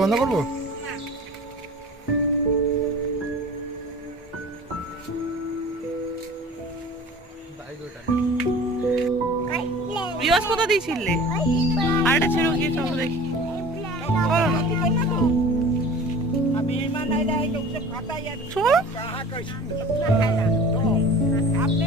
বন্ধ করবো। রিওয়াজ কোথা দিয়েছিলে? আরেকটা ছেড়ে গিয়ে চলো দেখি। আপনি